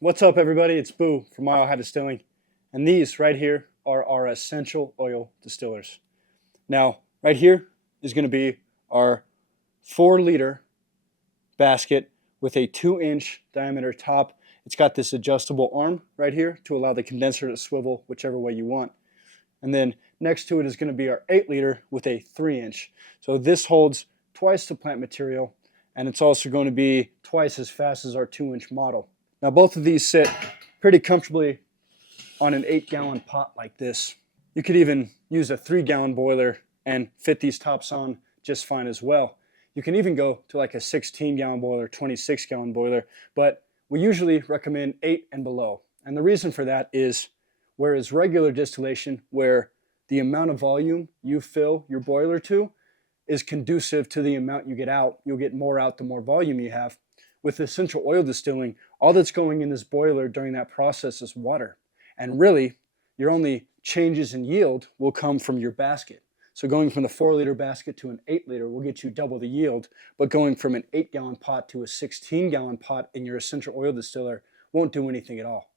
What's up, everybody? It's Boo from Mile High Distilling, and these right here are our essential oil distillers. Now, right here is going to be our 4-liter basket with a 2-inch diameter top. It's got this adjustable arm right here to allow the condenser to swivel whichever way you want. And then next to it is going to be our 8-liter with a 3-inch. So this holds twice the plant material, and it's also going to be twice as fast as our 2-inch model. Now both of these sit pretty comfortably on an 8-gallon pot like this. You could even use a 3-gallon boiler and fit these tops on just fine as well. You can even go to like a 16-gallon boiler, 26-gallon boiler, but we usually recommend 8 and below. And the reason for that is, whereas regular distillation, where the amount of volume you fill your boiler to is conducive to the amount you get out, you'll get more out the more volume you have. With essential oil distilling, all that's going in this boiler during that process is water. And really, your only changes in yield will come from your basket. So going from the 4-liter basket to an 8-liter will get you double the yield, but going from an 8-gallon pot to a 16-gallon pot in your essential oil distiller won't do anything at all.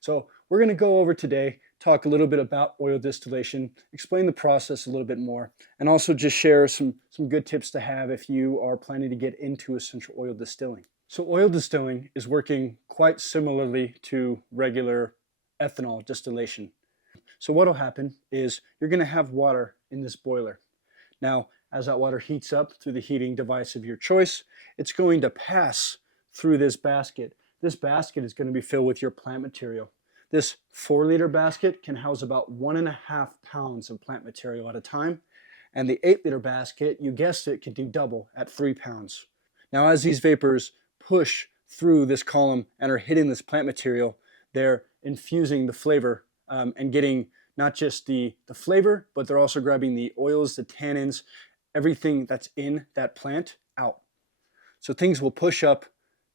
So we're going to go over today, talk a little bit about oil distillation, explain the process a little bit more, and also just share some good tips to have if you are planning to get into essential oil distilling. So oil distilling is working quite similarly to regular ethanol distillation. So what will happen is you're going to have water in this boiler. Now, as that water heats up through the heating device of your choice, it's going to pass through this basket. This basket is going to be filled with your plant material. This 4-liter basket can house about 1.5 pounds of plant material at a time, and the 8-liter basket, you guessed it, can do double at 3 pounds. Now, as these vapors push through this column and are hitting this plant material, they're infusing the flavor and getting not just the flavor, but they're also grabbing the oils, the tannins, everything that's in that plant out. So things will push up.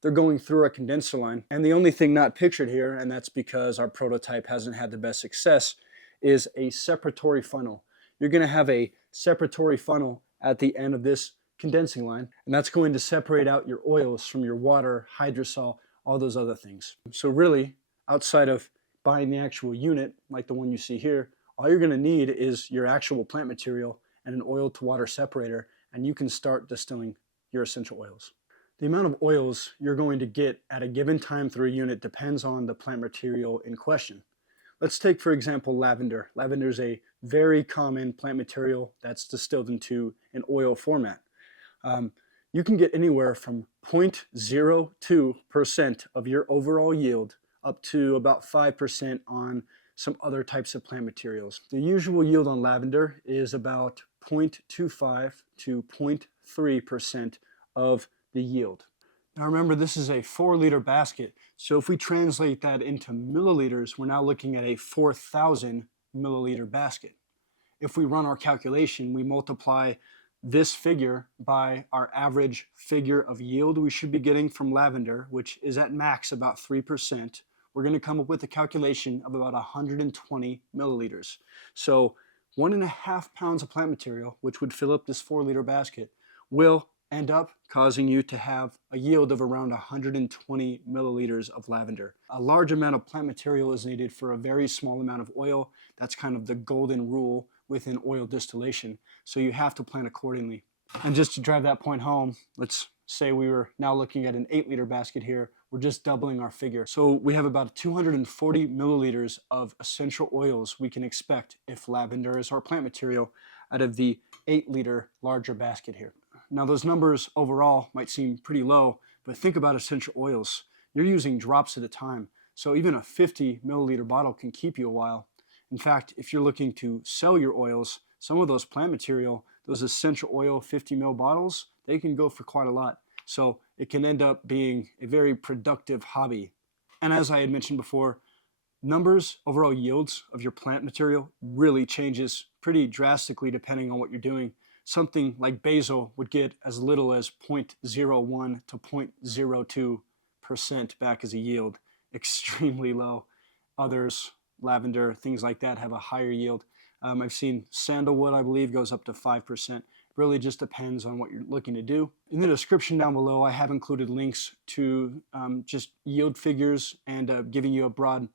They're going through our condenser line. And the only thing not pictured here, and that's because our prototype hasn't had the best success, is a separatory funnel. You're going to have a separatory funnel at the end of this condensing line, and that's going to separate out your oils from your water, hydrosol, all those other things. So really, outside of buying the actual unit, like the one you see here, all you're going to need is your actual plant material and an oil to water separator, and you can start distilling your essential oils. The amount of oils you're going to get at a given time through a unit depends on the plant material in question. Let's take, for example, lavender. Lavender is a very common plant material that's distilled into an oil format. You can get anywhere from 0.02% of your overall yield up to about 5% on some other types of plant materials. The usual yield on lavender is about 0.25 to 0.3% of the yield. Now remember, this is a 4-liter basket, so if we translate that into milliliters, we're now looking at a 4,000 milliliter basket. If we run our calculation, we multiply this figure by our average figure of yield we should be getting from lavender, which is at max about 3%. We're going to come up with a calculation of about 120 milliliters. So 1.5 pounds of plant material, which would fill up this 4-liter basket, will end up causing you to have a yield of around 120 milliliters of lavender. A large amount of plant material is needed for a very small amount of oil. That's kind of the golden rule within oil distillation. So you have to plan accordingly. And just to drive that point home, let's say we were now looking at an 8-liter basket here. We're just doubling our figure. So we have about 240 milliliters of essential oils we can expect if lavender is our plant material out of the 8-liter larger basket here. Now those numbers overall might seem pretty low, but think about essential oils. You're using drops at a time. So even a 50 milliliter bottle can keep you a while. In fact, if you're looking to sell your oils, some of those plant material, those essential oil 50 ml bottles, they can go for quite a lot. So it can end up being a very productive hobby. And as I had mentioned before, numbers, overall yields of your plant material really changes pretty drastically depending on what you're doing. Something like basil would get as little as 0.01 to 0.02% back as a yield. Extremely low. Others, lavender, things like that, have a higher yield. I've seen sandalwood, I believe, goes up to 5%. Really just depends on what you're looking to do. In the description down below, I have included links to just yield figures and giving you a broad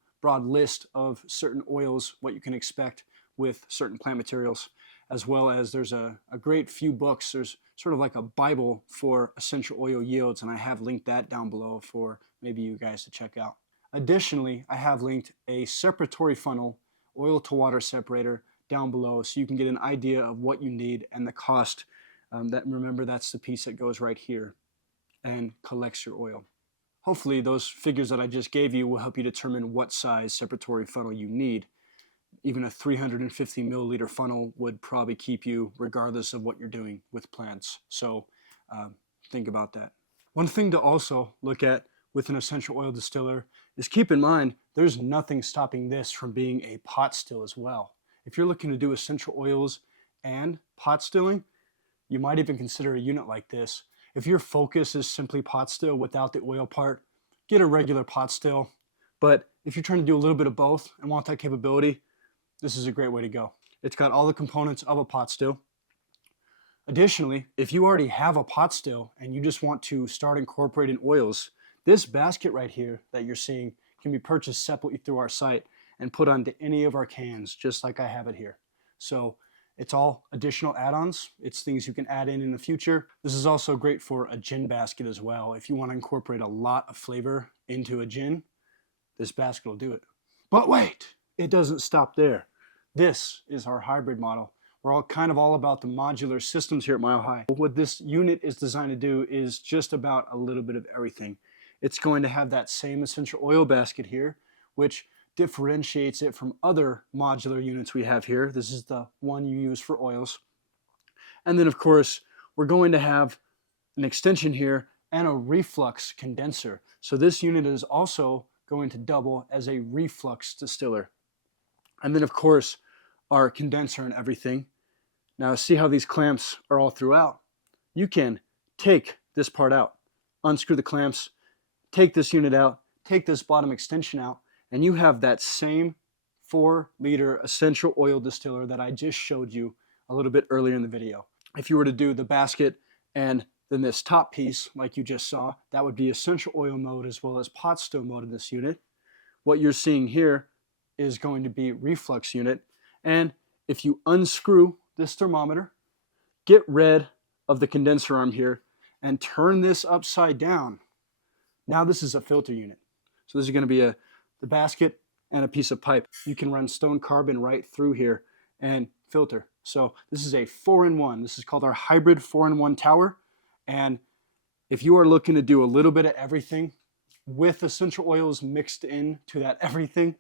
list of certain oils, what you can expect with certain plant materials, as well as there's a great few books. There's sort of like a Bible for essential oil yields, and I have linked that down below for maybe you guys to check out. Additionally, I have linked a separatory funnel, oil to water separator, down below so you can get an idea of what you need and the cost. Remember, that's the piece that goes right here and collects your oil. Hopefully those figures that I just gave you will help you determine what size separatory funnel you need. Even a 350 milliliter funnel would probably keep you regardless of what you're doing with plants. So think about that. One thing to also look at with an essential oil distiller is keep in mind there's nothing stopping this from being a pot still as well. If you're looking to do essential oils and pot stilling, you might even consider a unit like this. If your focus is simply pot still without the oil part, get a regular pot still. But if you're trying to do a little bit of both and want that capability, this is a great way to go. It's got all the components of a pot still. Additionally, if you already have a pot still and you just want to start incorporating oils, this basket right here that you're seeing can be purchased separately through our site and put onto any of our cans, just like I have it here. So it's all additional add-ons. It's things you can add in the future. This is also great for a gin basket as well. If you want to incorporate a lot of flavor into a gin, this basket will do it. But wait, it doesn't stop there. This is our hybrid model. We're all about the modular systems here at Mile High. What this unit is designed to do is just about a little bit of everything. It's going to have that same essential oil basket here, which differentiates it from other modular units we have here. This is the one you use for oils. And then of course, we're going to have an extension here and a reflux condenser. So this unit is also going to double as a reflux distiller. And then of course, our condenser and everything. Now see how these clamps are all throughout. You can take this part out, unscrew the clamps, take this unit out, take this bottom extension out, and you have that same 4-liter essential oil distiller that I just showed you a little bit earlier in the video. If you were to do the basket and then this top piece, like you just saw, that would be essential oil mode as well as pot still mode in this unit. What you're seeing here is going to be reflux unit. And if you unscrew this thermometer, get rid of the condenser arm here, and turn this upside down, now this is a filter unit. So this is going to be the basket and a piece of pipe. You can run stone carbon right through here and filter. So this is a 4-in-1. This is called our hybrid 4-in-1 tower. And if you are looking to do a little bit of everything with essential oils mixed into that everything,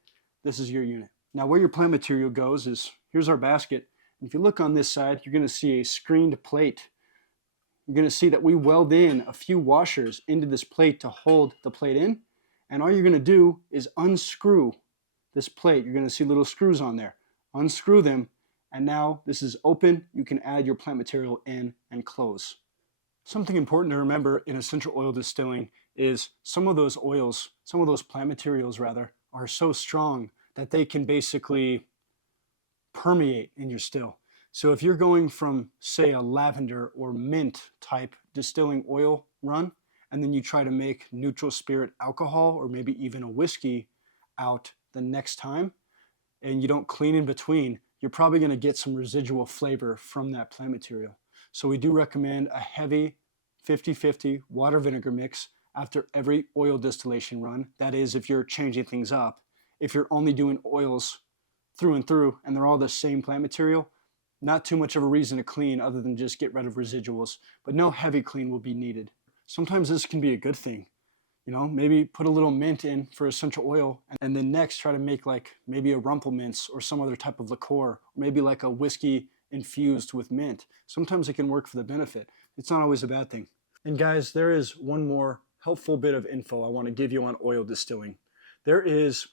this is your unit. Now where your plant material goes is, here's our basket. If you look on this side, you're going to see a screened plate. You're going to see that we weld in a few washers into this plate to hold the plate in. And all you're going to do is unscrew this plate. You're going to see little screws on there. Unscrew them, and now this is open. You can add your plant material in and close. Something important to remember in essential oil distilling is some of those oils, some of those plant materials rather, are so strong that they can basically permeate in your still. So if you're going from, say, a lavender or mint type distilling oil run, and then you try to make neutral spirit alcohol or maybe even a whiskey out the next time, and you don't clean in between, you're probably going to get some residual flavor from that plant material. So we do recommend a heavy 50-50 water vinegar mix after every oil distillation run. That is, if you're changing things up. If you're only doing oils through and through and they're all the same plant material, not too much of a reason to clean other than just get rid of residuals, but no heavy clean will be needed. Sometimes this can be a good thing. You know, maybe put a little mint in for essential oil, and then next try to make like maybe a rumpelmints or some other type of liqueur, or maybe like a whiskey infused with mint. Sometimes it can work for the benefit. It's not always a bad thing. And guys, there is one more helpful bit of info I want to give you on oil distilling. There is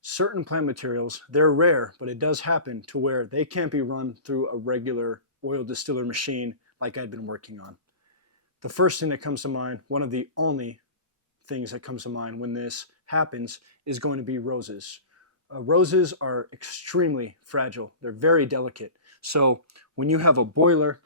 certain plant materials, they're rare, but it does happen to where they can't be run through a regular oil distiller machine like I'd been working on. The first thing that comes to mind, one of the only things that comes to mind when this happens, is going to be roses. Roses are extremely fragile. They're very delicate. So when you have a boiler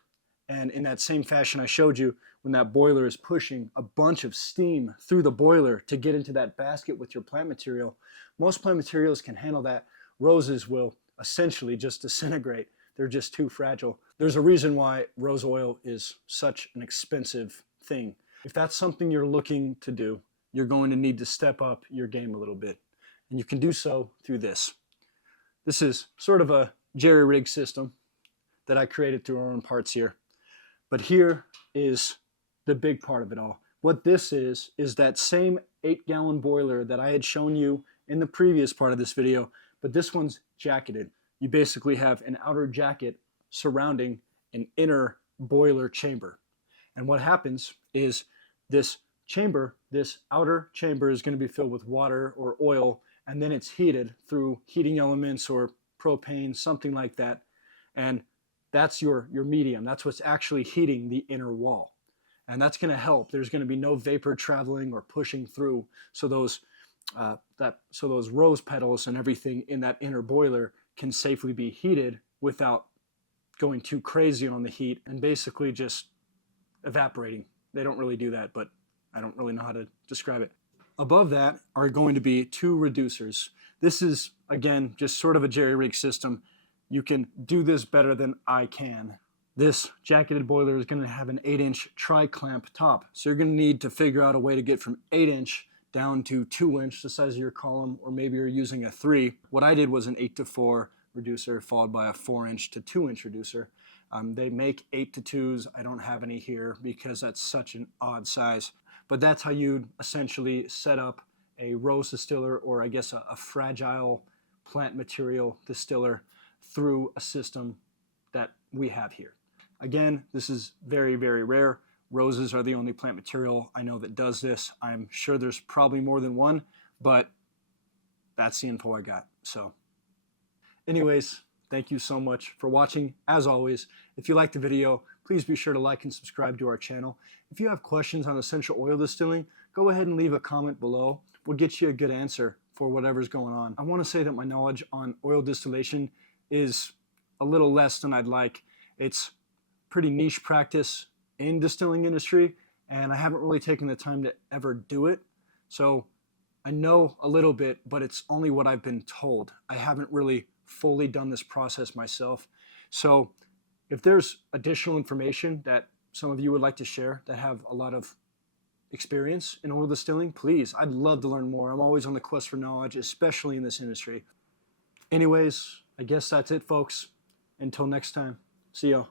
And in that same fashion I showed you, when that boiler is pushing a bunch of steam through the boiler to get into that basket with your plant material, most plant materials can handle that. Roses will essentially just disintegrate. They're just too fragile. There's a reason why rose oil is such an expensive thing. If that's something you're looking to do, you're going to need to step up your game a little bit. And you can do so through this. This is sort of a jerry-rig system that I created through our own parts here. But here is the big part of it all. What this is that same 8-gallon boiler that I had shown you in the previous part of this video, but this one's jacketed. You basically have an outer jacket surrounding an inner boiler chamber. And what happens is this chamber, this outer chamber, is going to be filled with water or oil, and then it's heated through heating elements or propane, something like that. And that's your medium. That's what's actually heating the inner wall. And that's going to help. There's going to be no vapor traveling or pushing through. So those rose petals and everything in that inner boiler can safely be heated without going too crazy on the heat and basically just evaporating. They don't really do that, but I don't really know how to describe it. Above that are going to be 2 reducers. This is, again, just sort of a jerry-rig system. You can do this better than I can. This jacketed boiler is going to have an 8-inch tri-clamp top. So you're going to need to figure out a way to get from 8-inch down to 2-inch, the size of your column, or maybe you're using a 3. What I did was an 8-to-4 reducer followed by a 4-inch to 2-inch reducer. They make 8-to-2s. I don't have any here because that's such an odd size. But that's how you'd essentially set up a rose distiller, or I guess a fragile plant material distiller, through a system that we have here. Again, this is very, very rare. Roses are the only plant material I know that does this. I'm sure there's probably more than one, but that's the info I got. So anyways, thank you so much for watching. As always, if you liked the video, please be sure to like and subscribe to our channel. If you have questions on essential oil distilling, go ahead and leave a comment below. We'll get you a good answer for whatever's going on. I want to say that my knowledge on oil distillation is a little less than I'd like. It's pretty niche practice in distilling industry, and I haven't really taken the time to ever do it. So I know a little bit, but it's only what I've been told. I haven't really fully done this process myself. So if there's additional information that some of you would like to share that have a lot of experience in oil distilling, please, I'd love to learn more. I'm always on the quest for knowledge, especially in this industry. Anyways, I guess that's it, folks. Until next time, see y'all.